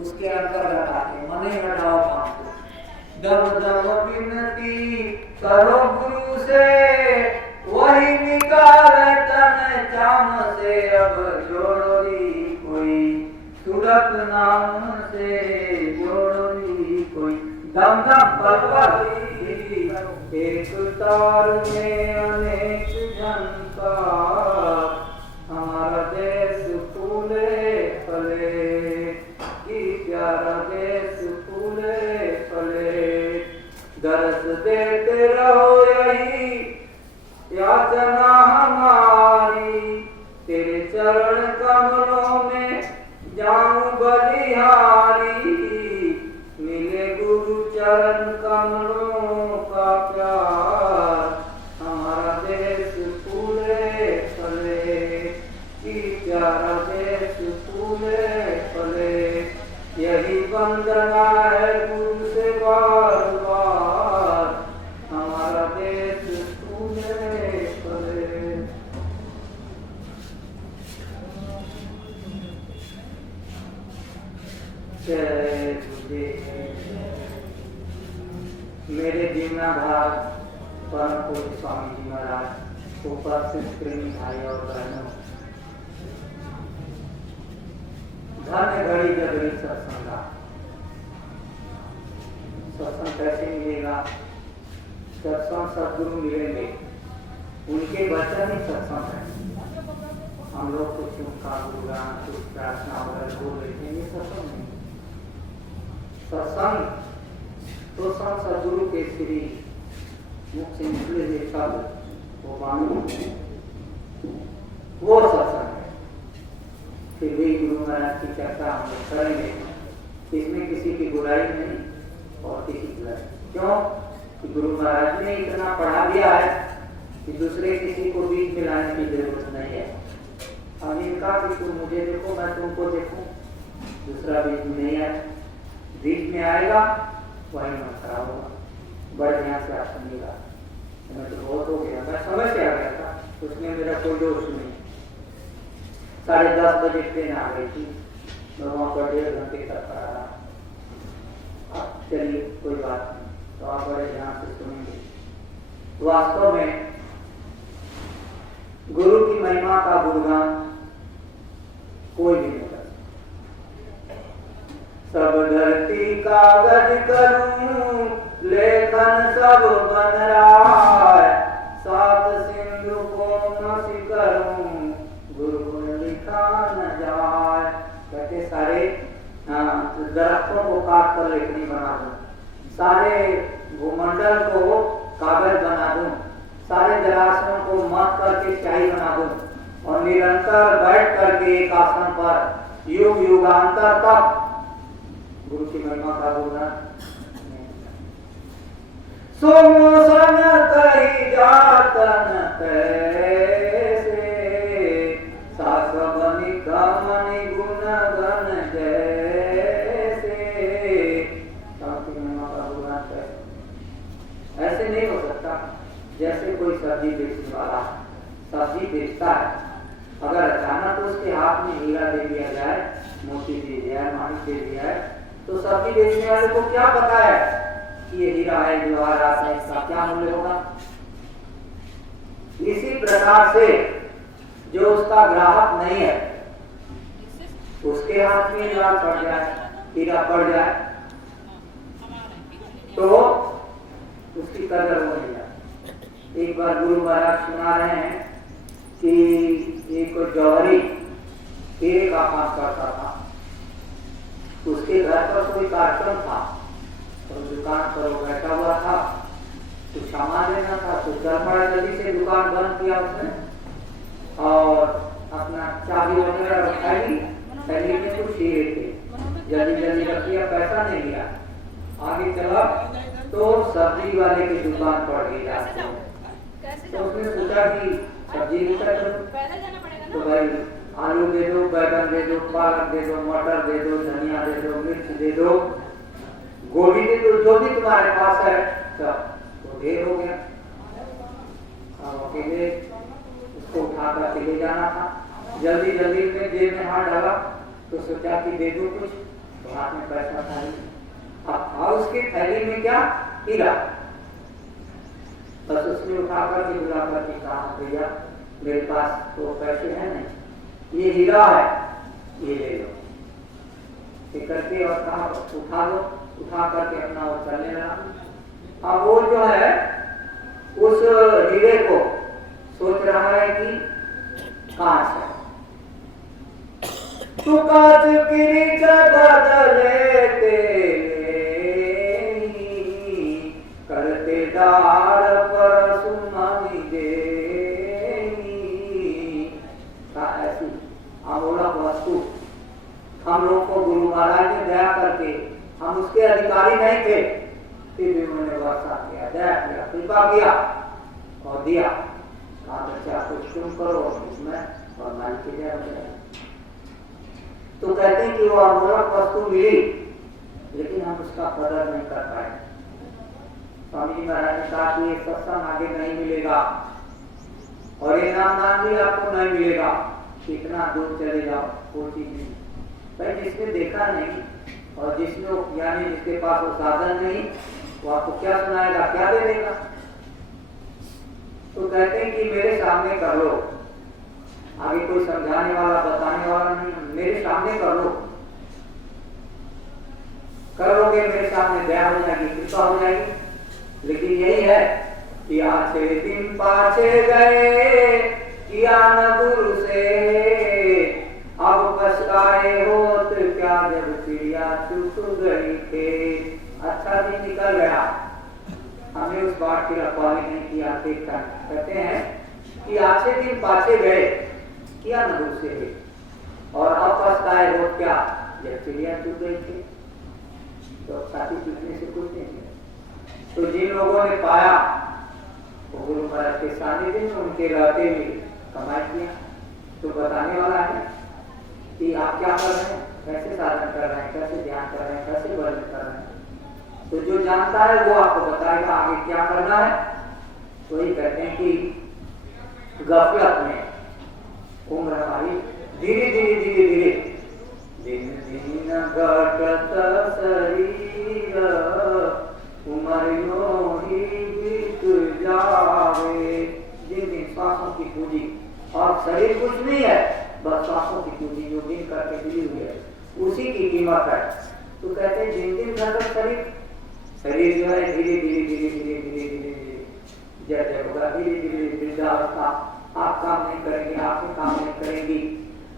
उसके अंतर्गत आते मने हटाओ पाप को। दब दब विनती करो गुरु से, वही निकाले तन चाम से। अब जोड़ोरी कोई सूरत नाम से, जोड़ोरी कोई दम दम पल पल। एक तार में अनेक झनका, हमारा देश फूले फले, कि प्यारा देश फूले फले। दर्श देते रहो यही याचना हमारी, तेरे चरण कमलों में जाऊं बलिहारी। मिले गुरु चरण कमलों का प्यार, हमारा देश फूले फले, कि प्यारा देश फूले फले। यही वंदना है गुरु से बार बार, हमारा देश फूले फले। जय गुरुदेव। मेरे जीवनाधार परम पूज्य स्वामी जी महाराज, उपस्थित प्रेमी भाई और बहनों, धन्य घड़ी जगड़ी सत्संगा। सत्संग कैसे मिलेगा? सत्संग सदगुरु मिलेंगे, उनके वचन ही सत्संग है। हम लोग कुछ उनका गुणगान, कुछ प्रार्थना वगैरह बोल लेते हैं, ये सत्संग नहीं। सत्संग तो संत सदगुरु के श्री मुख से निकले हुए शब्द, वो वाणी, वो सत्संग है। फिर भी गुरु महाराज की चर्चा हम लोग करेंगे, इसमें किसी की बुराई नहीं और किसी की बुराई। क्यों कि गुरु महाराज ने इतना पढ़ा दिया है कि दूसरे किसी को बीच में लाने की जरूरत नहीं है। हम इनका कि तुम मुझे देखो, मैं तुमको देखूं, दूसरा बीच में नहीं आए। बीच में आएगा वही मन खराब होगा। बड़े ध्यान से आप सुनिएगा। मैं तो बहुत हो गया, मैं समझ के आ गया था, उसमें मेरा कोई दोष नहीं। 10:30 बजे ट्रेन आ गई थी, मैं वहाँ पर 1.5 घंटे तक खड़ा रहा। अब चलिए कोई बात नहीं, तो आप बड़े ध्यान से सुनेंगे। वास्तव में गुरु की महिमा का गुणगान कोई भी नहीं। सब धरती कागज करूं, लेखन सब बन रहा है। 7 सिंधु को मसी करूं, गुरु गुण लिखा न जाए। कहते सारे दरख्तों को काट कर लेखनी बना दूं, सारे भूमंडल को कागज बना दूं, सारे जलाशयों को मत करके स्याही बना दूं, और निरंतर बैठ करके एक आसन पर युग युगांतर तक गुरु की महिमा का गुणगान। सोमोसन कही जातन कैसे, सास बनी कमनि गुण गण जैसे। गुरु की महिमा का गुणगान कैसे? ऐसे नहीं हो सकता जैसे कोई सब्जी बेचने वाला सब्जी बेचता है, अगर अचानक उसके हाथ में हीरा दे दिया जाए, मोती दे दिया है, माणिक दे दिया है, तो सब्जी बेचने वाले को क्या पता है कि ये हीरा है, जवाहरात है, इसका क्या मूल्य होगा। इसी प्रकार से जो उसका ग्राहक नहीं है, उसके हाथ में लाल पड़ जाए, हीरा पड़ जाए, तो उसकी कदर हो नहीं जाती। एक बार गुरु महाराज सुना रहे हैं कि एक जौहरी हीरे का काम करता था। उसके घर पर कोई कार्यक्रम था, तो दुकान पर वो बैठा हुआ था, कुछ सामान लेना था, तो बड़ा जल्दी से दुकान बंद किया उसने, और अपना चाबी वगैरह रखाई, थैली में कुछ हीरे थे, जल्दी जल्दी रख दिया, पैसा नहीं लिया, आगे चला तो सब्जी वाले की दुकान पड़ गई। तो उसने सोचा कि सब्जी लेकर चलो, तो भाई आलू दे दो, बैगन दे दो, पालक दे दो, मटर दे दो, धनिया दे दो, मिर्च दे दो, गोभी दे दो, जो भी तुम्हारे पास है सब। तो ढेर हो गया। अब अकेले उसको उठाकर चले जाना था। जल्दी जल्दी में जेब में हाथ डाला तो सोचा कि दे दो कुछ, तो हाथ में पैसा था ही। अब उसकी थैली में क्या? हीरा। बस उसने उठा करके बुला करके कहा, भैया मेरे पास तो पैसे हैं नहीं, ये हीरा है, ये ले लो। करके और कहा उठा लो, उठा करके अपना वो चलने लगा। अब वो जो है उस हीरे को सोच रहा है कि कांच है। तू कांच किरीट बदले करते डार पर सुनाई दे। ऐसी अमूलक वस्तु हम लोग को गुरु महाराज ने दया करके, हम उसके अधिकारी नहीं थे, फिर भी उन्होंने वर्षा किया, दया किया, कृपा किया और दिया। कहा बच्चा कुछ तुम करो इसमें और मान के जाए। तो कहते हैं कि वो अमूलक वस्तु मिली, लेकिन हम उसका कदर नहीं कर पाए। स्वामी जी महाराज ने कहा कि ये सत्संग आगे नहीं मिलेगा और ये नाम भी आपको नहीं मिलेगा, कितना दूर चले जाओ वो चीज नहीं। भाई जिसने देखा नहीं और जिसने यानी जिसके पास वो साधन नहीं, वो आपको क्या सुनाएगा, क्या दे देगा? तो कहते हैं कि मेरे सामने कर लो, आगे कोई समझाने वाला बताने वाला नहीं, मेरे सामने कर लो। करोगे मेरे सामने दया हो जाएगी, कृपा हो जाएगी। लेकिन यही है कि आछे दिन पाछे गए, किया न गुरु से, अब पछताए होत क्या जब चिड़िया चुप गई थे। अच्छा दिन निकल गया, हमें उस बात की रखवाली नहीं किया। कहते हैं कि आछे दिन पाछे गए, किया न गुरु से, और अब पछताए होत क्या जब चिड़िया चुप गई थी। तो छाती चुपने से कुछ नहीं है। तो जिन लोगों ने पाया वो गुरु महाराज के सानिध्य में उनके रहते हुए कमाई किया, तो बताने वाला है कि आप क्या कर रहे हैं, कैसे साधन कर रहे हैं, कैसे ध्यान कर रहे हैं, कैसे वर्णन कर रहे हैं। तो जो जानता है वो आपको बताएगा आगे क्या करना है। वही कहते हैं कि गफलत में उम्र हमारी धीरे धीरे धीरे धीरे दिन दिन घटत शरीर, उमरियों ही बीत जावे। दिन दिन श्वासों की पूंजी, और शरीर कुछ नहीं है, बस श्वासों की पूंजी जो दिन करके मिली हुई है उसी की कीमत है। तो कहते हैं दिन दिन घटत शरीर जो है धीरे धीरे धीरे धीरे धीरे धीरे धीरे जैसे होगा, धीरे धीरे वृद्धावस्था। आप काम नहीं करेंगे, आंखें काम नहीं करेंगी,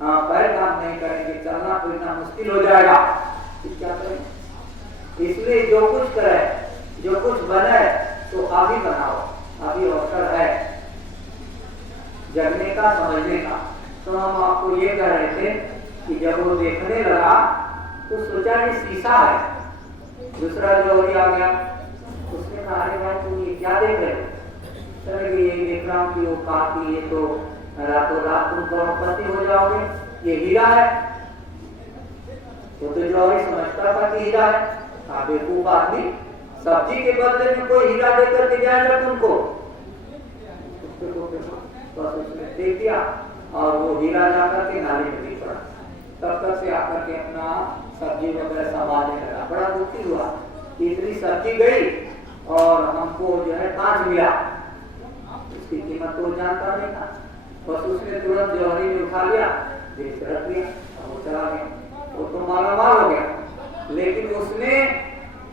पैर काम नहीं करेंगे, चलना फिरना मुश्किल हो जाएगा। क्या करें? इसलिए जो कुछ करे, जो कुछ बने तो अभी बनाओ, अभी अवसर है जगने का, समझने का। तो हम आपको ये कह रहे थे कि जब वो देखने लगा तो सोचा ये शीशा है। दूसरा जो आ गया उसने कहा अरे भाई तुम ये क्या देख रहे हो? चले यही देख रहा हूँ कि वो काफी, ये तो रातों रात तुम करोड़पति हो जाओगे, ये हीरा है। तो जौहरी समझता था कि हीरा है। बेवकूफ आदमी, सब्जी के बदले में कोई हीरा देकर के जाएगा तुमको? बस उसने देख दिया और वो हीरा जाकर के नाली में गिर पड़ा। तब तक से आकर के अपना सब्जी वगैरह संभालने लगा। बड़ा दुखी हुआ, इतनी सब्जी गई और हमको जो है कांच मिला, उसकी कीमत तो जानता नहीं था। बस उसने तुरंत जौहरी में उठा लिया, दिल से रख दिया और वो चला गया। वो तो मालामाल हो गया, लेकिन उसने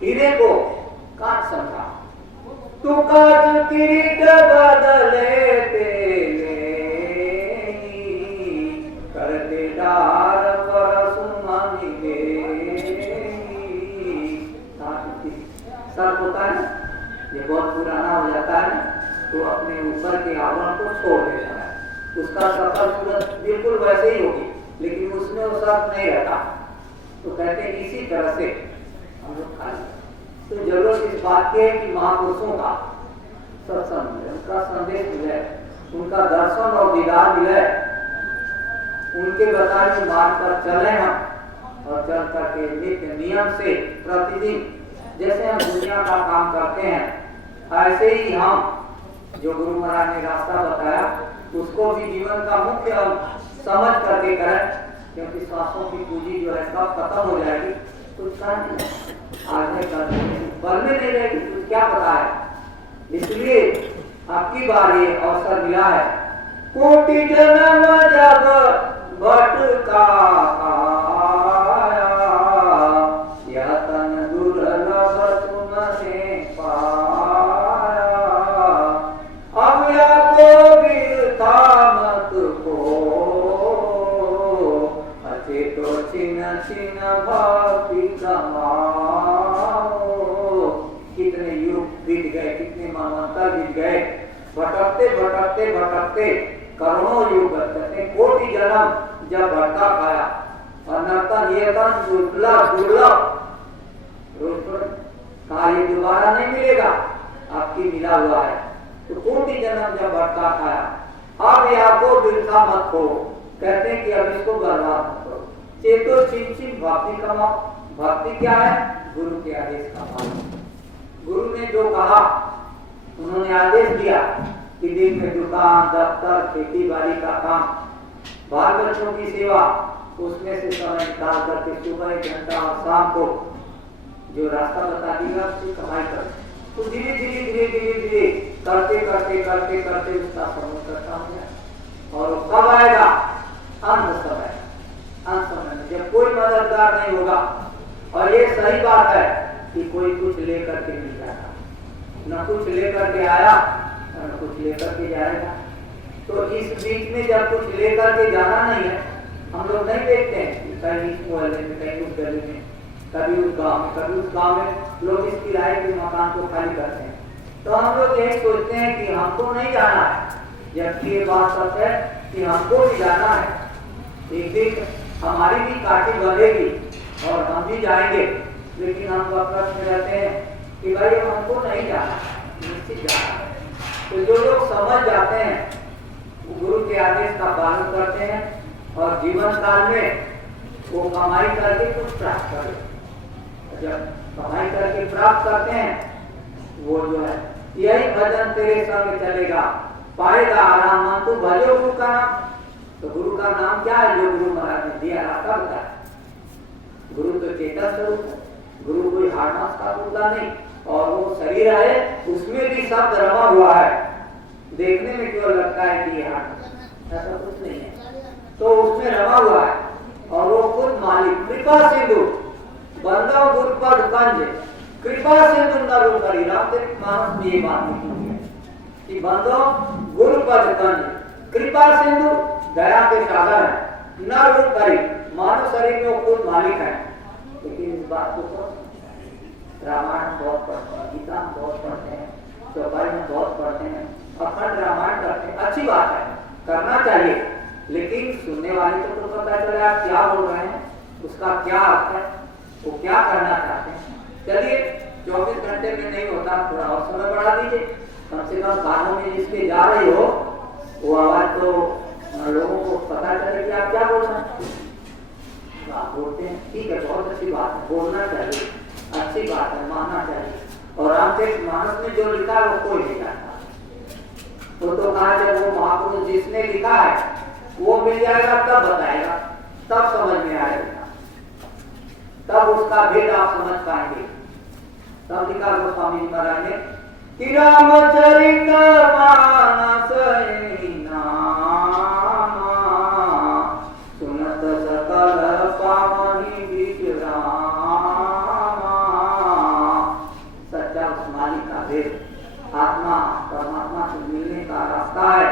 हीरे को कांच समझा। तू कांच किरीट बदले तेरे, करते डार पर सुनाई दे। सर्प होता है, ये बहुत पुराना हो जाता है तो अपने ऊपर के आवरण को छोड़ देता है। उसका सकल सूरत बिल्कुल वैसे ही होगी, लेकिन उसमें वो सर्प नहीं रहता। तो कहते हैं इसी तरह से हम लोग खाली। तो जरूरत इस बात की है कि महापुरुषों का सत्संग मिले, उनका संदेश मिले, उनका दर्शन और दीदार मिले, उनके बताए हुए मार्ग पर चले हम और चल करके नित्य नियम से प्रतिदिन जैसे हम दुनिया का काम करते हैं ऐसे ही हम जो गुरु महाराज ने रास्ता बताया उसको भी जीवन का मुख्य समझ करके करें। क्योंकि श्वासों की पूंजी जो है सब खत्म हो जाएगी, कुछ कहा नहीं, आगे बनने नहीं रहेगी, कुछ क्या पता है। इसलिए आपकी बार ये अवसर मिला है। कोटि जन्म जब भटका आया, यह तन दुर्लभ तुमने पाया। अब या को बिरथा मत को, अचेतो छिन छिन भक्ति कमाओ। कितने युग बीत गए, कितने मनवंतर बीत गए, भटकते भटकते भटकते करोड़ों युग करते, कोटि जन्म जब भटका खाया। और नर्तन ये दुर्लभ दुर्लभ कहा ये दोबारा नहीं मिलेगा, आपकी मिला हुआ है। तो कोटि जन्म जब भटका खाया, अब यहाँ को बिरथा मत हो, कहते हैं कि अब इसको बर्बाद मत करो। चेतो छिन छिन भक्ति कमाओ। भक्ति क्या है? गुरु के आदेश का पालन। गुरु ने जो कहा, उन्होंने आदेश दिया कि दिन में दुकान दफ्तर खेती बाड़ी का काम, बाल बच्चों की सेवा, उसमें से समय निकाल करके सुबह 1 घंटा और शाम को जो रास्ता बता दिया उसकी कमाई कर। तो धीरे धीरे धीरे धीरे धीरे करते करते करते करते उसका समय करता हो गया। और कब आएगा? अंत समय। अंत समय में जब कोई मददगार नहीं होगा। और ये सही बात है कि कोई कुछ लेकर के नहीं जाता, न कुछ लेकर के आया और न कुछ लेकर के जाएगा। तो इस बीच में जब कुछ लेकर के जाना नहीं है, हम लोग नहीं देखते हैं कि कहीं इस मोहल्ले में, कहीं उस गली में, कभी उस गांव में, कभी उस गांव में लोग इस किराए के मकान को खाली करते हैं। तो हम लोग यही सोचते हैं कि हमको नहीं जाना है, जबकि ये बात सच है कि हमको भी जाना है। एक दिन हमारी भी काठी बढ़ेगी और हम भी जाएंगे, लेकिन हम वक्त में रहते हैं कि भाई हमको नहीं जाना, निश्चित जाना है। तो जो लोग समझ जाते हैं वो गुरु के आदेश का पालन करते हैं और जीवन काल में वो कमाई करके कुछ प्राप्त करें। जब कमाई करके प्राप्त करते हैं वो जो है यही भजन तेरे संग चलेगा, पाएगा आराम। मन तू भजो गुरु का नाम। तो गुरु का नाम क्या है? जो गुरु महाराज ने दिया रास्ता बताया। गुरु तो चेतन स्वरूप है, गुरु कोई हार्डनेस का मुद्दा नहीं। और वो शरीर है, उसमें भी शब्द रमा हुआ है। देखने में क्यों लगता है कि हार्डनेस, ऐसा कुछ नहीं है। तो उसमें रमा हुआ है और वो खुद मालिक। कृपा सिंधु बंदो गुरुपद कंज, कृपा सिंधु नरु करी। रामचरित मानस में ये बात लिखी है कि बंदो गुरुपद कंज, कृपा सिंधु दया के सागर है, नरु करी मानव शरीर में वो खुद मालिक है। लेकिन इस बात को रामायण बहुत पढ़ते हैं, गीता में बहुत पढ़ते हैं, चौपाई में बहुत पढ़ते हैं, अखंड रामायण करते हैं। अच्छी बात है, करना चाहिए, लेकिन सुनने वाले को तो पता चले आप क्या बोल रहे हैं, उसका क्या अर्थ है, वो क्या करना चाहते हैं। चलिए 24 घंटे में नहीं होता, थोड़ा और समय बढ़ा दीजिए। कम से कम कानों में जिसके जा रही हो वो आवाज तो लोगों को पता चले कि आप क्या बोल रहे हैं। आप बोलते हैं, ठीक है, बहुत अच्छी बात है, बोलना चाहिए, अच्छी बात है, मानना चाहिए। और रामचरित मानस में जो लिखा है वो कोई नहीं जानता। वो तो कहा जब वो महापुरुष जिसने लिखा है वो मिल जाएगा तब बताएगा, तब समझ में आएगा, तब उसका भेद आप समझ पाएंगे। तब लिखा गोस्वामी जी महाराज ने कि रामचरित मानस सुनत सकल पावनी विश्रामा। सच्चा उस मालिक का भेद, आत्मा परमात्मा से मिलने का रास्ता है।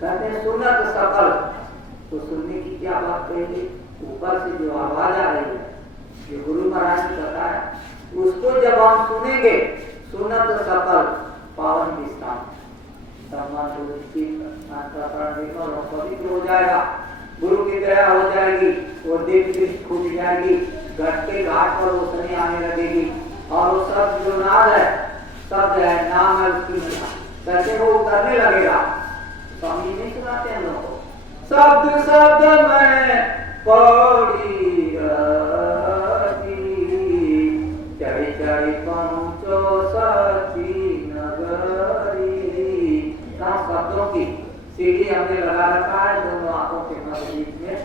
कहते हैं सुनत सकल, तो सुनने की क्या बात कहेंगे? ऊपर से जो आवाज आ रही है, जो गुरु महाराज ने बताया, उसको जब हम सुनेंगे, सुनत सकल पावन विश्राम, पवित्र हो जाएगा, गुरु की दया हो जाएगी, वो देव दृष्टि खुल जाएगी, घट के घाट पर रोशनी आने लगेगी। और वो शब्द जो नाद है, शब्द है, नाम है उसकी, कैसे वो उतरने लगेगा। स्वामी नहीं सुनाते हैं लोगों को, शब्द शब्द में पौड़ी चढ़ी चढ़ी पहुंचो सची नगरी। शब्दों की सीढ़ी हमने लगा रखा है दोनों आंखों के बीच में,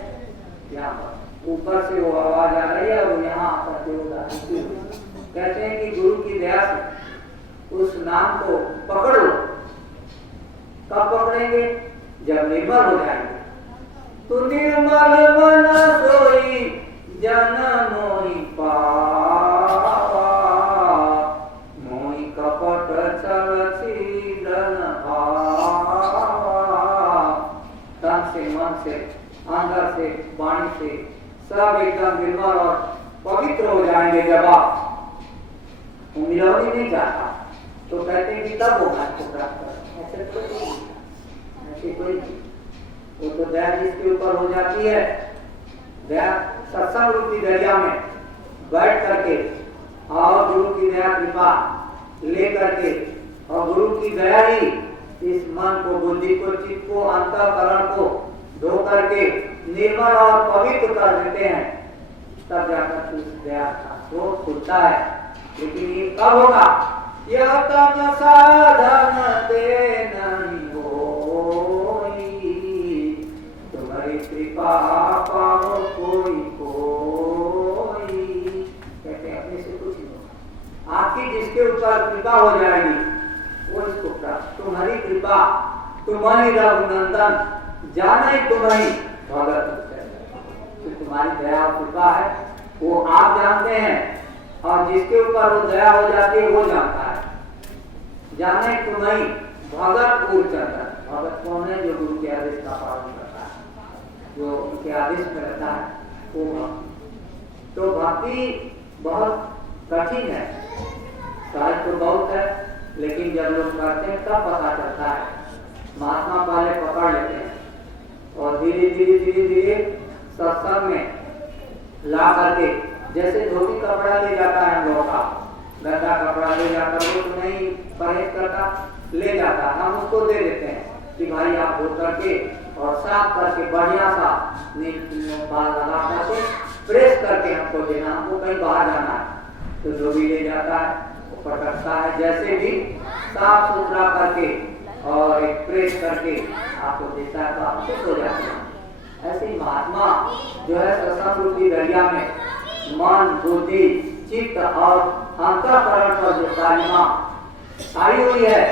यहाँ पर ऊपर से वो आवाज आ रही है और यहाँ आकर के उदासी कहते हैं कि गुरु की दया से उस नाम को पकड़ लो। कब पकड़ेंगे? जब निर्मल हो जाएंगे। तो निर्मल मन सोई जन मोहि पावा, मोहि कपट छल छिद्रन भावा। तन से, मन से, अंदर से, वाणी से सब एकदम निर्मल और पवित्र हो जाएंगे। जब आप मिलावटी नहीं चाहता तो कहते हैं कि तब होगा इसको प्राप्त कर। ऐसे कोई नहीं। वो तो दया जिसके ऊपर हो जाती है, दया सत्संग रूपी दरिया में बैठ करके और गुरु की दया कृपा ले करके और गुरु की दया ही इस मन को, बुद्धि को, चित्त को, अंतःकरण को धो करके निर्मल और पवित्र कर देते हैं। तब जाकर उस दया का स्रोत खुलता है। लेकिन ये कब होगा? यह तन साधन ते नहीं होई, तुम्हारी कृपा पाओ कोई कोई। कहते हैं अपने से कुछ नहीं, आपकी जिसके ऊपर कृपा हो जाएगी वो इसको प्राप्त। तुम्हारी कृपा, तुम्हारी रघुनंदन, जाना ही तुम्हारी भगत। तो तुम्हारी दया और कृपा है वो आप जानते हैं, और जिसके ऊपर वो दया हो जाती है वो जानता है। जाने तुम्हारी भगत पूर्णचंद्र। भगत कौन है? जो गुरु के आदेश का पालन करता है, जो उनके आदेश में रहता है, वो भक्ति। तो भक्ति बहुत कठिन है, सहज तो बहुत है, लेकिन जब लोग करते हैं तब पता चलता है। महात्मा पहले पकड़ लेते हैं और धीरे धीरे धीरे धीरे सत्संग में ला करके, जैसे धोती कपड़ा ले जाता है हम लोग का, गंदा कपड़ा ले जाकर वो तो नहीं परहेज करता, ले जाता, हम उसको दे देते हैं कि भाई आप धो करके और साफ करके बढ़िया सा बाल लगा करके प्रेस करके हमको देना, हमको कहीं बाहर जाना है। तो जो भी ले जाता है वो पटकता है, जैसे भी साफ सुथरा करके और एक प्रेस करके आपको देता है तो आप खुश हो जाते हैं। ऐसे ही महात्मा जो है सत्संग रूपी दरिया में मन, बुद्धि, चित्त और अंतःकरण पर जो कालिमा आई हुई है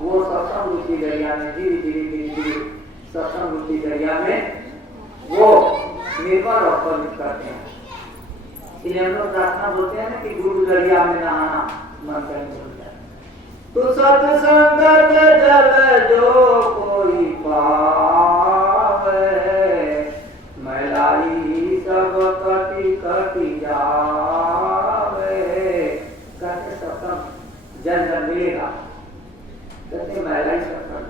वो सत्संग रूपी दरिया में धीरे धीरे धीरे धीरे सत्संग रूपी दरिया में वो निर्भर और पवित्र करते हैं। इसलिए हम लोग प्रार्थना बोलते हैं ना कि गुरु दरिया में नहाना मन कहीं हो जाए। तो सत्संगत जल जो कोई पावे, मैलाई सब कटी कटी जावे। कहते सत्संग जल जल मिलेगा, कहते मैलाई सब कट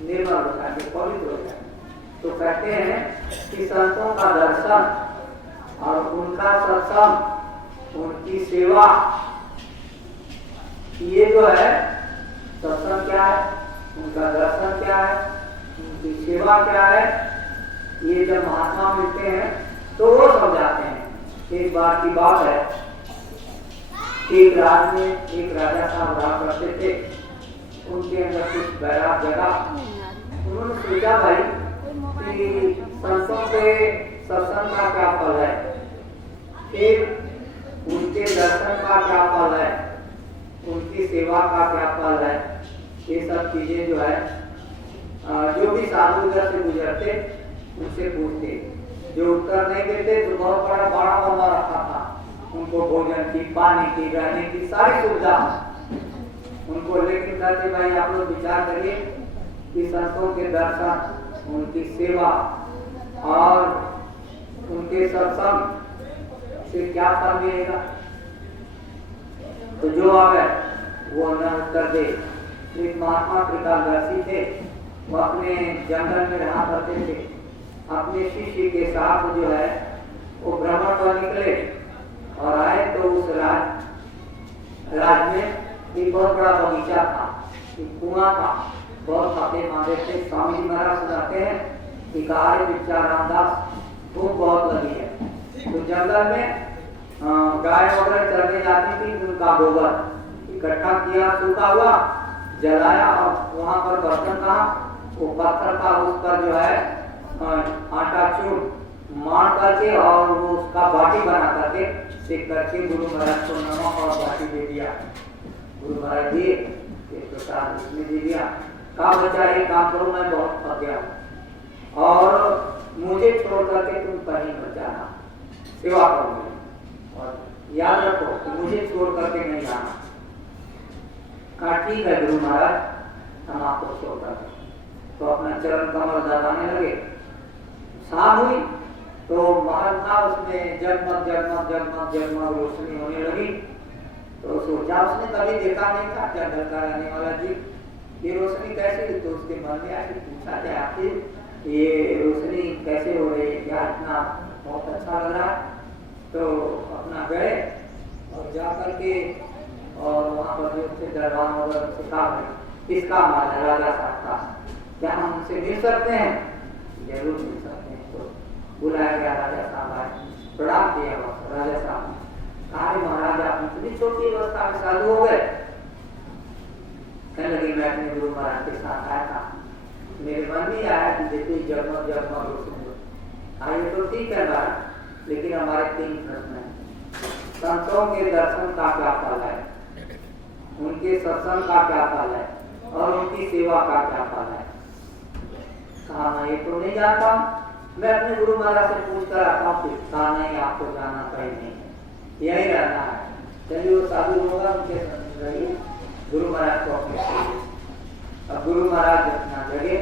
निर्मल हो जाएंगे, पवित्र हो जाएंगे। तो कहते हैं कि संतों का दर्शन और उनका सत्संग, उनकी सेवा, ये जो है सत्संग क्या है, उनका दर्शन क्या है, उनकी सेवा क्या है, ये जब महात्मा मिलते हैं तो वो समझाते हैं। एक बार की बात है, एक राज में एक राजा साहब रहा करते थे, उनके अंदर कुछ बैराग जगा। उन्होंने सोचा भाई कि संतों के सत्संग का क्या फल है, फिर उनके दर्शन का क्या फल है, उनकी सेवा का क्या फल है, ये सब चीजें जो है जो भी साधु उधर से गुजरते उनसे पूछते। जो उत्तर नहीं देते तो बहुत बड़ा बंदा रखा था, उनको भोजन की, पानी की, रहने की सारी सुविधा उनको। लेकिन कहते भाई आप लोग विचार करिए कि संतों के दर्शन, उनकी सेवा और उनके सत्संग से क्या फल मिलेगा। तो जो आवे वो न उत्तर दे। एक महात्मा कृपादर्शी थे, वो अपने जंगल में रहा करते थे, अपने शिष्य के साथ जो है वो भ्रमण पर निकले और आए तो उस राज में एक बहुत बड़ा बगीचा था, एक कुआं था, बहुत खाते मांगे थे। स्वामी जी महाराज सुनाते हैं कि कार्य विचार रामदास भूख बहुत लगी है, तो जंगल में गाय वगैरह चरने जाती थी, उनका गोबर इकट्ठा किया, सूखा हुआ, जलाया और वहां पर बर्तन कहा, वो पत्थर का उस पर जो है आटा चूर मार करके और वो उसका बाटी बना करके सेक करके गुरु महाराज को नमक और बाटी दे दिया। गुरु महाराज जी प्रसाद उसने दे दिया। कहा बच्चा एक काम करो, मैं बहुत थक गया हूँ और मुझे छोड़ करके तुम कहीं मत जाना, सेवा करोगे और याद रखो कि मुझे छोड़ करके नहीं जाना। कहा ठीक है गुरु महाराज, हम आपको छोड़ करके। तो अपना चरण कमल दबाने लगे। शाम हुई तो महल था, उसमें जगमग जगमग जगमग जगमग रोशनी होने लगी। तो सोचा, उसने कभी देखा नहीं था जंगल का रहने वाला जी, ये रोशनी कैसे हुई। तो उसके मन में आके पूछा जाए आखिर ये रोशनी कैसे हो रही है, क्या इतना बहुत अच्छा लग रहा है। तो अपना गए और जा करके और वहाँ पर जो थे दरबार वगैरह से कहा किसका माल है, राजा साहब का, क्या हम उनसे मिल सकते हैं। जरूर मिल सकते हैं। तो बुलाया गया, राजा साहब आए, प्रणाम किया। राजा साहब कहा महाराज आप इतनी छोटी अवस्था में साधु हो गए। कहने लगे मैं अपने गुरु महाराज के साथ आया था, मेरे मन में आया कि देखिए जगमग जगमग रोशनी। आइए तो ठीक है महाराज, लेकिन हमारे 3 प्रश्न हैं। संतों के दर्शन का क्या फल है, उनके सत्संग का क्या फल है और उनकी सेवा का क्या फल है। कहा मैं ये तो नहीं जानता, मैं अपने गुरु महाराज से पूछ कर आता हूँ। कहा नहीं, आपको जाना कहीं नहीं है, यही रहना है। चलिए वो साधु होगा, उनके संग रहिए, गुरु महाराज को अपने। अब गुरु महाराज अपना जगह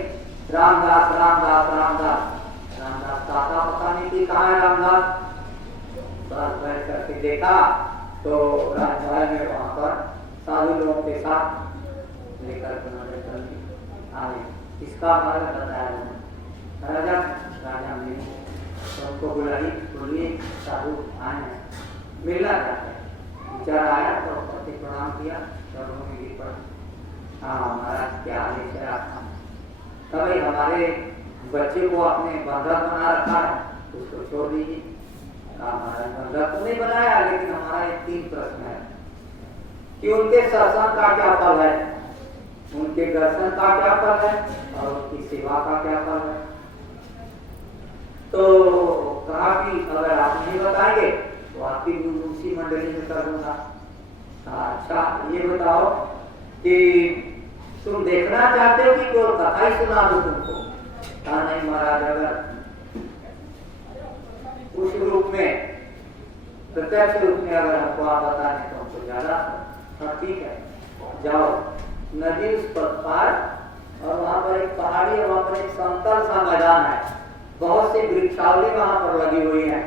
रामदास रामदास रामदास रामदास काका पता नहीं कि कहाँ है रामदास। बस बैठ करके देखा तो राजमहल में वहाँ पर साधु लोगों के साथ लेकर आए। इसका बारे बताया राजा। राजा ने सबको बुलाई, बोलिए साधु आए हैं, मिलना चाहते हैं। बेचारा आया तो पति प्रणाम किया, चरणों में गिर पड़ा। हाँ महाराज क्या आदेश है आपका। कभी हमारे बच्चे को आपने बंधक बना रखा है, उसको छोड़ दीजिए। हमारा बंधक तो नहीं बनाया, लेकिन हमारा एक 3 प्रश्न है कि उनके सत्संग का क्या फल है, उनके दर्शन का क्या फल है और उनकी सेवा का क्या फल है। तो कहा कि अगर आप नहीं बताएंगे तो आपकी उसी मंडली में कर दूंगा। अच्छा ये बताओ कि तुम देखना चाहते हो कि केवल कथा ही सुना दो तुमको। कहा नहीं महाराज, अगर उस रूप में प्रत्यक्ष रूप में अगर हमको आप बता दें तो हमको ज्यादा। हाँ ठीक है, जाओ नदी उस पार और वहाँ पर एक पहाड़ी और वहाँ पर एक समतल सा मैदान है, बहुत सी वृक्षावली वहाँ पर लगी हुई है।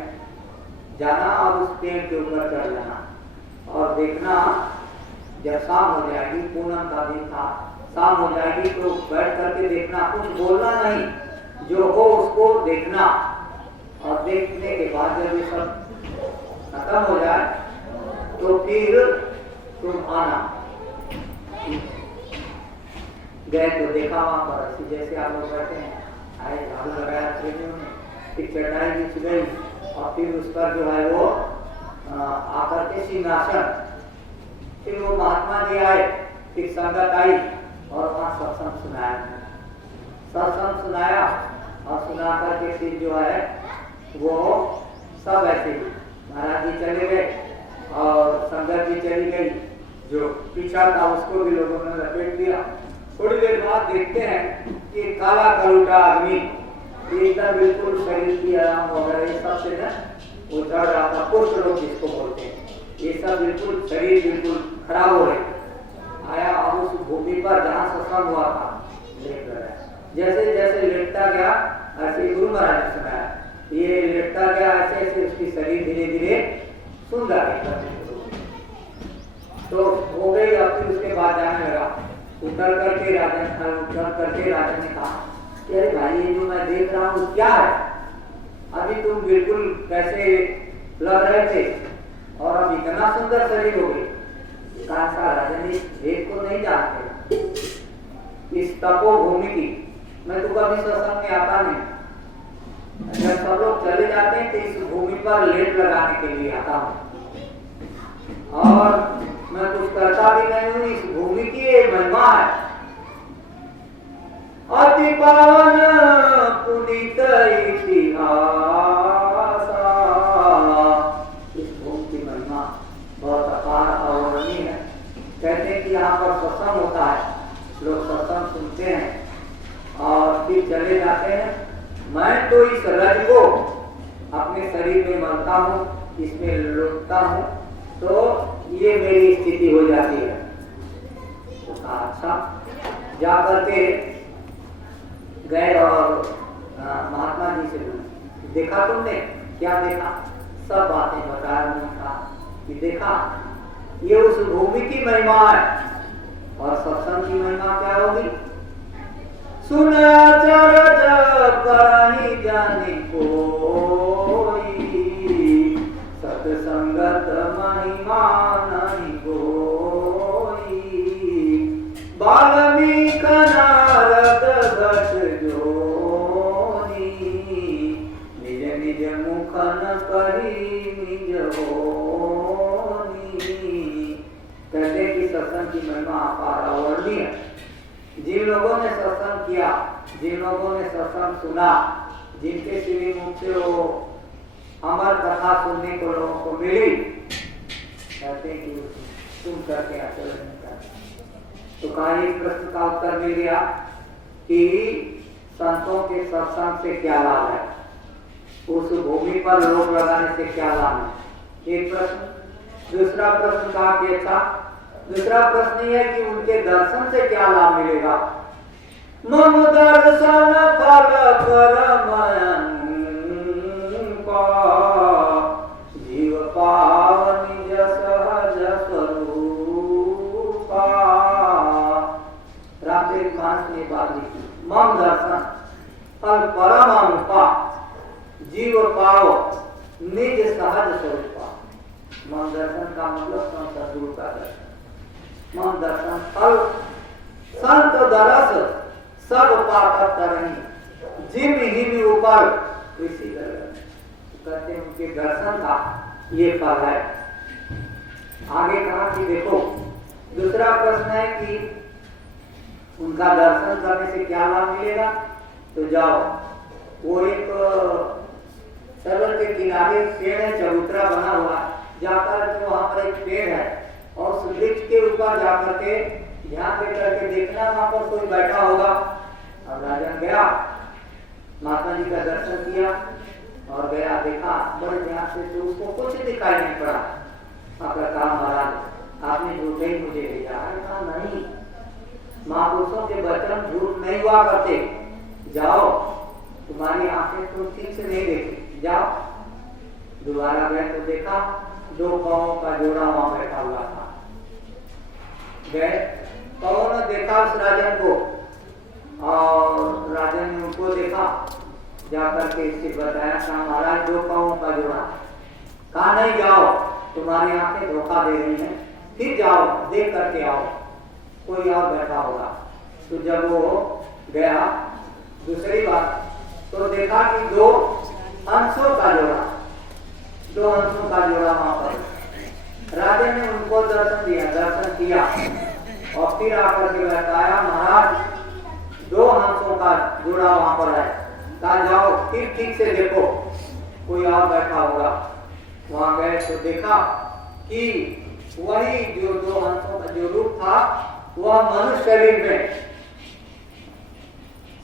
जाना और उस पेड़ के ऊपर चढ़ जाना और देखना, जब शाम हो जाएगी, पूनम का दिन था, शाम हो जाएगी तो बैठ करके देखना, कुछ बोलना नहीं, जो हो उसको देखना। और देखने के बाद जब ये सब खत्म हो जाए तो फिर तुम आना। गए तो देखा वहां पर जैसे आप लोग बैठे हैं, आए झाड़ू लगाया प्रेमियों ने, फिर चटाई बिछ गई और फिर उस पर जो है वो आकर के सिंहासन, फिर वो महात्मा जी आए, फिर संगत आई और वहाँ सत्संग सुनाया। सत्संग सुनाया और सुना करके फिर जो है वो सब ऐसे ही महाराज जी चले गए और संगत जी चली गई, जो पीछा था उसको भी लोगों ने लपेट दिया। थोड़ी देर बाद देखते हैं कि काला कलूटा आदमी एकदम बिल्कुल शरीर की आराम वगैरह ये सब से ना उतर रहा था, कुछ लोग जिसको बोलते हैं, ये सब बिल्कुल शरीर बिल्कुल खराब हो रहे। आया और उस भूमि पर जहाँ सत्संग हुआ था लेट गया। जैसे जैसे लेटता गया ऐसे गुरु महाराज ने सुनाया, ये लेटता गया ऐसे ऐसे उसकी शरीर धीरे धीरे सुंदर तो हो गई। और फिर उसके बाद जाने लगा, उतर करके राजा ने कहा अरे भाई ये जो मैं देख रहा हूँ क्या है, अभी तुम बिल्कुल कैसे लग रहे थे और अब इतना सुंदर शरीर हो गई। कहा राजा ने इस भेद को नहीं जानते, इस तपोभूमि की मैं तो कभी सत्संग में आता नहीं, अगर सब लोग चले जाते हैं तो इस भूमि पर लेट लगाने के लिए आता हूँ और मैं कुछ करता भी नहीं हूँ। इस भूमि की महिमा है, अति पावन पुनीत इतिहास। इस भूमि की महिमा बहुत अपार अवर्णनीय है। कहते हैं कि यहाँ पर सत्संग होता है, लोग सत्संग सुनते हैं और फिर चले जाते हैं। मैं तो इस रज को अपने शरीर में मलता हूँ, इसमें लुटता हूँ, तो ये मेरी स्थिति हो जाती है। तो कहा अच्छा, जा करके गए और महात्मा जी से बोले, देखा तुमने? क्या देखा? सब बातें बताया। उन्होंने कहा कि देखा, ये उस भूमि की महिमा है। और सत्संग की महिमा क्या होगी? सुन चरज करहि जाने कोई, सत्संगत महिमा नहीं कोई। वाल्मीकि नारद घट जोनी, निज निज मुखन कही निज होनी। कहते कि सत्संग की महिमा अपार अवर्णनीय है। जिन लोगों ने सत्संग किया, जिन लोगों ने सत्संग सुना, जिनके श्री मुख से वो अमर कथा सुनने को लोगों को मिली, कहते कि सुन करके आचरण करते। तो कहा एक प्रश्न का उत्तर मिल गया कि संतों के सत्संग से क्या लाभ है, उस भूमि पर रोक लगाने से क्या लाभ है, एक प्रश्न। दूसरा प्रश्न कहा कि अच्छा, दूसरा प्रश्न यह है कि उनके दर्शन से क्या लाभ मिलेगा। मम दर्शन फल परमयन का, जीव पाव निज सहज स्वरूपा। रामदेव मानस ने बात लिखी, मम दर्शन फल परम अनुपा, जीव पाव निज सहज स्वरूपा। मम दर्शन का मतलब सदगुरु का दर्शन। मन दर्शन फल संत दरस सब पाठक तरही, जिम हिम ऊपर कृषि कहते हैं उनके दर्शन का ये फल है। आगे कहा कि देखो, दूसरा प्रश्न है कि उनका दर्शन करने से क्या लाभ मिलेगा। तो जाओ, वो एक सरोवर के किनारे पेड़ है, चबूतरा बना हुआ, जाकर के वहां पर एक पेड़ है और उस वृक्ष के ऊपर जाकर के ध्यान दे करके देखना, वहां पर कोई बैठा होगा। अब राजन गया, माता जी का दर्शन किया और गया, देखा बड़े ध्यान से, तो उसको कुछ दिखाई नहीं पड़ा। कहा महाराज आपने झूठे ही मुझे भेजा। कहा नहीं, महापुरुषों के वचन झूठ नहीं हुआ करते। जाओ, तुम्हारी आंखें तुम ठीक से नहीं देखी, जाओ। दोबारा गए तो देखा दो पांवों का जोड़ा वहां बैठा हुआ था। गए, कौन देखा उस राजन को, और राजन ने उनको देखा, जाकर के इससे बताया, कहा महाराज दो पांवों का जोड़ा। कहा नहीं, जाओ, तुम्हारी आंखें धोखा दे रही हैं, फिर जाओ देख करके आओ, कोई और बैठा होगा। तो जब वो गया दूसरी बार, तो देखा कि दो हंसों का जोड़ा, दो हंसों का जोड़ा वहां पर। राजा ने उनको दर्शन दिया, दर्शन किया और फिर आकर के बताया, महाराज दो हंसों का जोड़ा वहां पर है। कहा जाओ फिर ठीक से देखो, कोई और बैठा होगा। वहां गए तो देखा कि वही जो दो हंसों का जो रूप था, वह मनुष्य शरीर में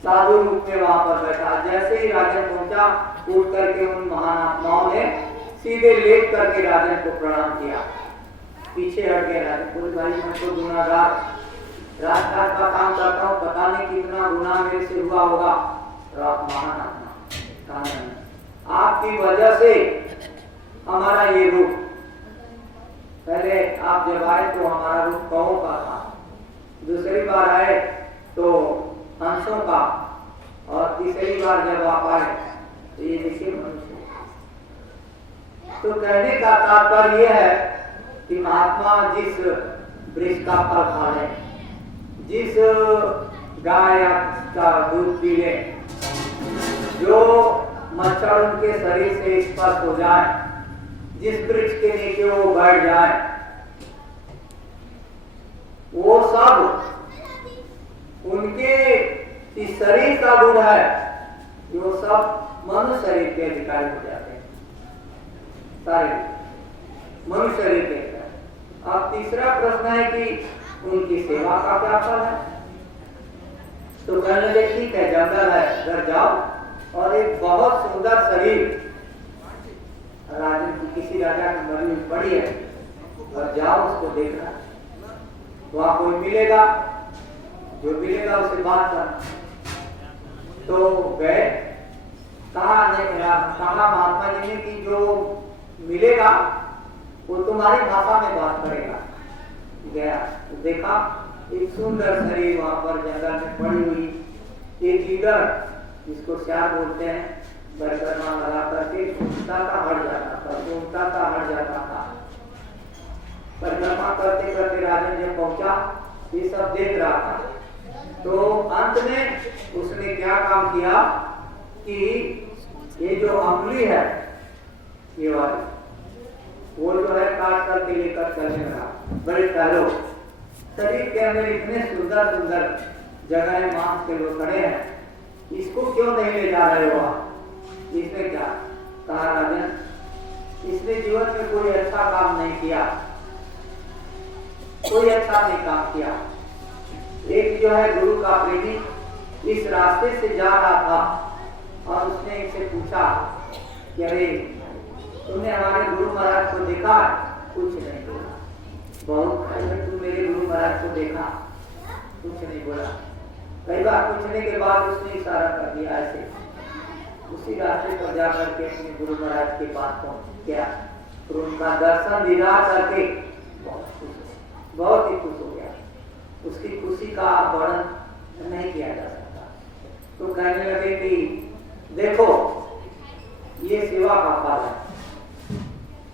साधु रूप में वहां पर बैठा। जैसे ही राजन पहुंचा, उठ करके उन महान आत्माओं ने सीधे लेट करके राजन को प्रणाम किया। पीछे हट गए राजन, बोले भाई मैं तो गुनाहगार, राजकाज का काम करता हूँ, पता नहीं कितना गुनाह मेरे से हुआ होगा। महान आत्मा, आपकी वजह से हमारा ये रूप, पहले आप जब आए तो हमारा रूप कौओं का था, दूसरी बार आए तो हंसों का, और तीसरी बार जब आप आए तो ये देखिए मनुष्य। तो कहने का तात्पर्य यह है कि महात्मा जिस वृक्ष का फल खा ले, जिस गाय का दूध पी ले, जो मच्छर उनके शरीर से स्पर्श हो जाए, जिस वृक्ष के नीचे वो बैठ जाए, वो सब उनके इस शरीर का गुण है कि वो सब मनुष्य शरीर के अधिकारी हो जाते हैं, सारे मनुष्य शरीर के अधिकारी। अब तीसरा प्रश्न है कि उनकी सेवा का क्या फल है? तो कहने लगे ठीक है, जंगल है, घर जाओ और एक बहुत सुंदर शरीर राजन की किसी राजा की मरी हुई पड़ी है और जाओ उसको देखना, वहां कोई मिलेगा, जो मिलेगा उसे बात करना। तो गए, कहा महात्मा जी ने कि जो मिलेगा वो तुम्हारी भाषा में बात करेगा। गया तो देखा एक सुंदर शरीर वहां पर जंगल में पड़ी हुई, एक लीडर जिसको श्यार बोलते हैं, परिक्रमा लगा करके घूमता था, हट जाता था, घूमता था, हट जाता था। परिक्रमा करते करते राजन जब पहुंचा, ये सब देख रहा था। तो अंत में उसने क्या काम किया कि ये जो अंगुली है, ये वाली, वो जो है काट करके लेकर चलने लगा। बड़े चारों शरीर के अंदर इतने सुंदर सुंदर जगह मांस के लोग खड़े हैं, इसको क्यों नहीं ले जा रहे हो आप? इसने क्या कहा? राजन, इसने जीवन में कोई अच्छा काम नहीं किया, कोई अच्छा नहीं काम किया। एक जो है गुरु का प्रेमी इस रास्ते से जा रहा था और उसने इसे पूछा कि अरे तुमने हमारे गुरु महाराज को देखा? कुछ नहीं बोला। बहुत तुम मेरे गुरु महाराज को देखा? कुछ नहीं बोला। कई बार पूछने के बाद उसने इशारा कर दिया ऐसे। उसी रास्ते पर जाकर के अपने गुरु महाराज के पास पहुंच गया और उनका दर्शन दीदार करके बहुत ही खुश हो गया। उसकी खुशी का वर्णन नहीं किया जा सकता। तो कहने लगे कि देखो ये सेवा का फल है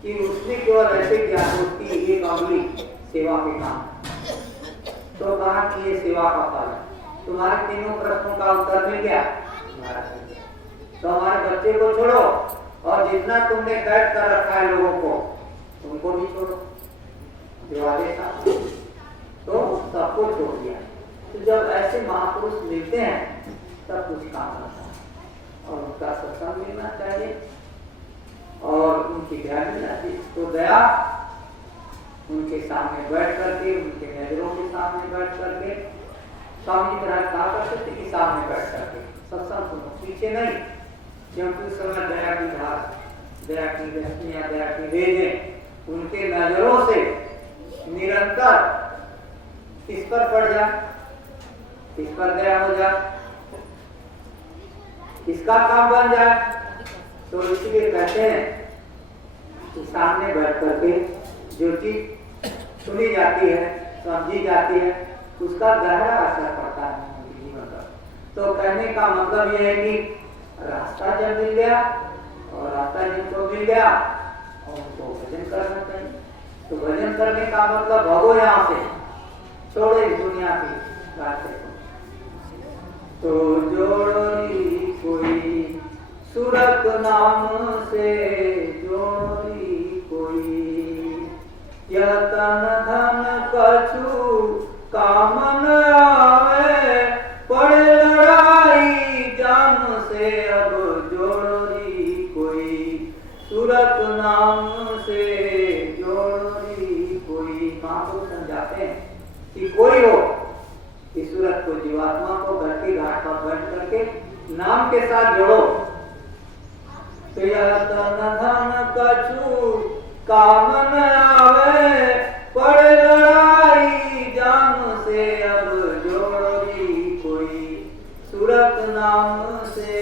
कि उसने केवल ऐसे किया, उसकी एक अंगुली सेवा के काम। तो कहा कि ये सेवा का फल है। तुम्हारे तीनों प्रश्नों का उत्तर मिल गया। तो हमारे बच्चे को छोड़ो और जितना तुमने कैद कर रखा है लोगों को उनको भी छोड़ो, जो आदेश था। तो सबको छोड़ दिया। तो जब ऐसे महापुरुष मिलते हैं तब कुछ काम होता है और उनका सत्संग मिलना चाहिए और उनकी दया मिलना चाहिए। तो दया उनके सामने बैठ करके, उनके नजरों के सामने बैठ करके, स्वामी महाराज कहा करते थे कि सामने बैठ करके सत्संग सुनो, पीछे नहीं, क्योंकि उस समय दया की धार, दया की रश्मियां, दया की रेजें उनके नजरों से निरंतर किस पर पड़ जाए, किस पर दया हो जाए, किसका काम बन जाए। तो इसलिए कहते हैं कि सामने बैठ करके जो चीज सुनी जाती है, समझी जाती है, उसका गहरा असर पड़ता है उनके जीवन पर। तो कहने का मतलब यह है कि रास्ता जब मिल गया और रास्ता जिनको मिल गया और उनको भजन करना चाहिए। तो भजन करने का मतलब भगो यहाँ से, छोड़ो इस दुनिया की रास्ते को। तो जोड़ी कोई सूरत नाम से, जोड़ी कोई यह तन धन कछु काम न आवे, पड़े लड़ाई जान से अब जोड़ी कोई सूरत नाम से, जोड़ी कोई। माँ को समझाते हैं कि कोई हो इस सूरत को, जीवात्मा को घर के घाट पर बैठ करके नाम के साथ जोड़ो। तो यह तन धन कछु काम न आवे, पड़े लड़ाई जान से अब जोड़ी कोई सूरत नाम से,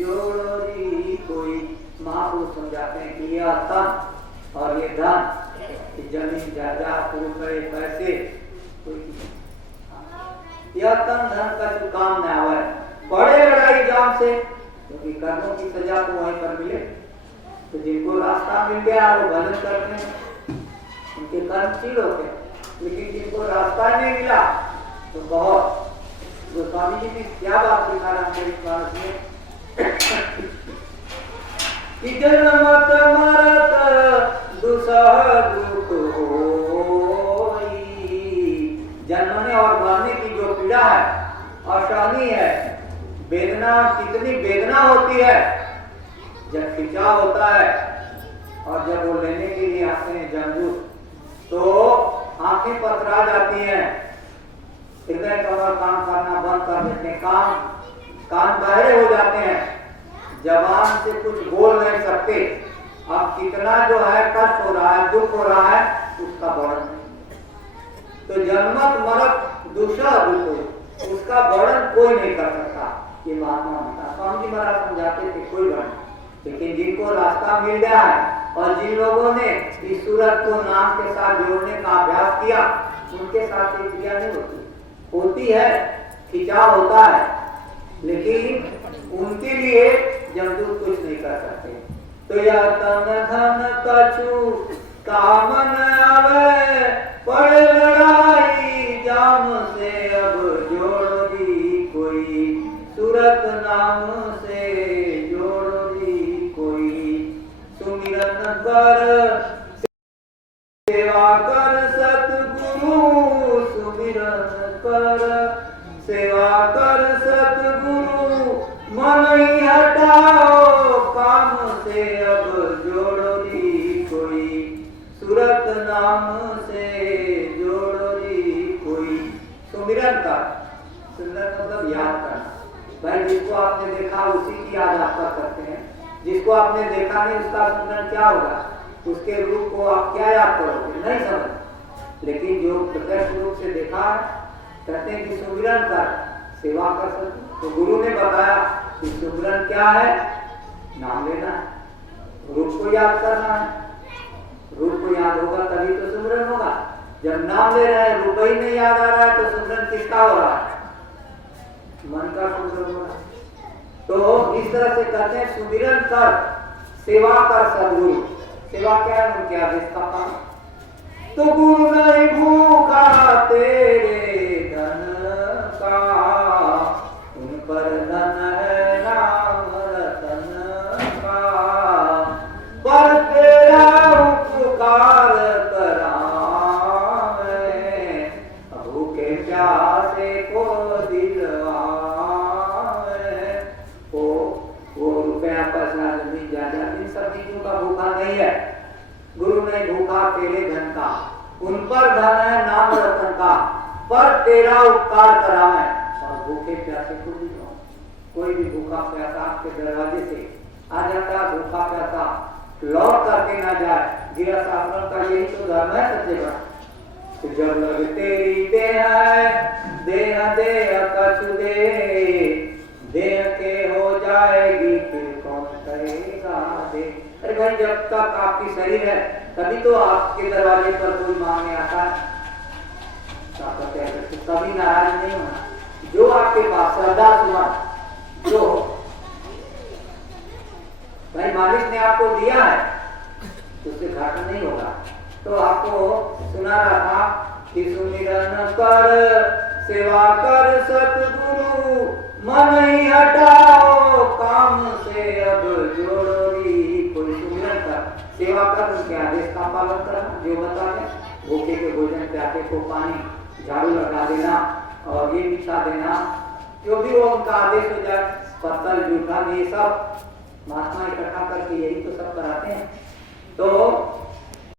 जोड़ी कोई। महापुरुष समझाते हैं कि यह तन और ये धन, जमीन जायदाद, रुपए पैसे, यह तन धन का जो काम न आवे, पड़े लड़ाई जाम से, क्योंकि कर्मों की सजा तो वहीं पर मिले। तो जिनको रास्ता मिल गया वो भजन करते हैं, उनके कर्म ठीक होते हैं। लेकिन जिनको रास्ता नहीं मिला तो बहुत, तो स्वामी जी ने क्या बात लिखा रामचरितमानस में कि जन्मत मरत दुसह दुख होई। जन्मने और मरने की जो पीड़ा है असहनीय है, वेदना कितनी वेदना होती है जब खिंचाव होता है और जब वो लेने के लिए आते हैं जमदूत, तो आंखें पथरा जाती हैं, हृदय कमर काम करना बंद कर देते हैं, कान बहरे हो जाते हैं, जबान से कुछ बोल नहीं सकते। अब कितना जो है कष्ट हो रहा है, दुख हो रहा है, उसका वर्णन नहीं। तो जन्मत मरत दूसरा दुख, उसका वर्णन कोई नहीं कर सकता। ये महात्मा होता स्वामी जी महाराज समझाते थे कोई वर्णन, लेकिन जिनको रास्ता मिल गया है और जिन लोगों ने इस सूरत को नाम के साथ जोड़ने का अभ्यास किया, उनके साथ ये क्रिया नहीं होती है, खिंचाव होता है, लेकिन उनके लिए जमदूत कुछ नहीं कर सकते। तो यह तन धन कछु कामन आवे, पड़े लड़ाई जाम से अब जोड़ो दी कोई, सूरत नाम से जोड़ो दी कोई, सुमिरन कर सेवा कर सतगुरु, सुमिरन कर सेवा कर सतगुरु, मन ही हटाओ काम से अब जोड़ो दी कोई, सूरत नाम से जोड़ो दी कोई। सुमिरन का सुमिरन मतलब याद करना। भाई जिसको आपने देखा उसी की याद आप कर सकते हैं, जिसको आपने देखा नहीं उसका सुमिरन क्या होगा, उसके रूप को आप क्या याद करोगे, नहीं समझ। लेकिन जो प्रत्यक्ष रूप से देखा कहते हैं कि सुमिरन कर सेवा कर सकते। तो गुरु ने बताया कि सुमिरन क्या है, नाम लेना है, रूप को याद करना है, रूप को याद होगा तभी तो सुमिरन होगा। जब नाम ले रहे हैं रूप ही नहीं याद आ रहा है तो सुमिरन किसका हो रहा है, मन का सुमिरन हो रहा है। तो इस तरह से कहते हैं सुमिरन कर सेवा कर सदगुरु। सेवा क्या है, उनके आदेश का पालन। तो गुरु नहीं भूखा तेरे धन का, उन पर धन है नाम रतन का, पर तेरा उपकार करावे, भूखे प्यासे को दिलवावे। वो रुपया पैसा जमीन जायदाद इन सब चीजों का भूखा नहीं है। गुरु ने भूखा तेरे धन का, उन पर धन है नाम रतन का, पर तेरा उपकार करावे और भूखे प्यासे को दिलवावे। कोई भी भूखा प्यासा आपके दरवाजे से आ जाता, भूखा प्यासा लौट करके ना जाए, गृहस्थ आश्रम का यही तो धर्म है सच्चे बात। तो जब लग तेरी देह देह कछु दे, देह के हो जाएगी फिर कौन करेगा दे। अरे भाई जब तक आपकी शरीर है तभी तो आपके दरवाजे पर कोई मांगने आता है, तो कभी नाराज नहीं होना। जो आपके पास श्रद्धा सुमन जो भाई मालिक ने आपको दिया है तो उससे घाटा नहीं होगा। तो आपको सुना रहा था कि सुमिरन कर सेवा कर सतगुरु, मन ही हटाओ काम से अब जोड़ी कोई। सुमिरन कर सेवा कर, उनके आदेश का पालन करना, जो बता दें भूखे के भोजन, प्यासे को पानी, झाड़ू लगा देना और ये बिछा देना, जो भी वो उनका आदेश हो जाए, पत्थर जूठा ये सब महात्मा इकट्ठा करके यही तो सब कराते हैं। तो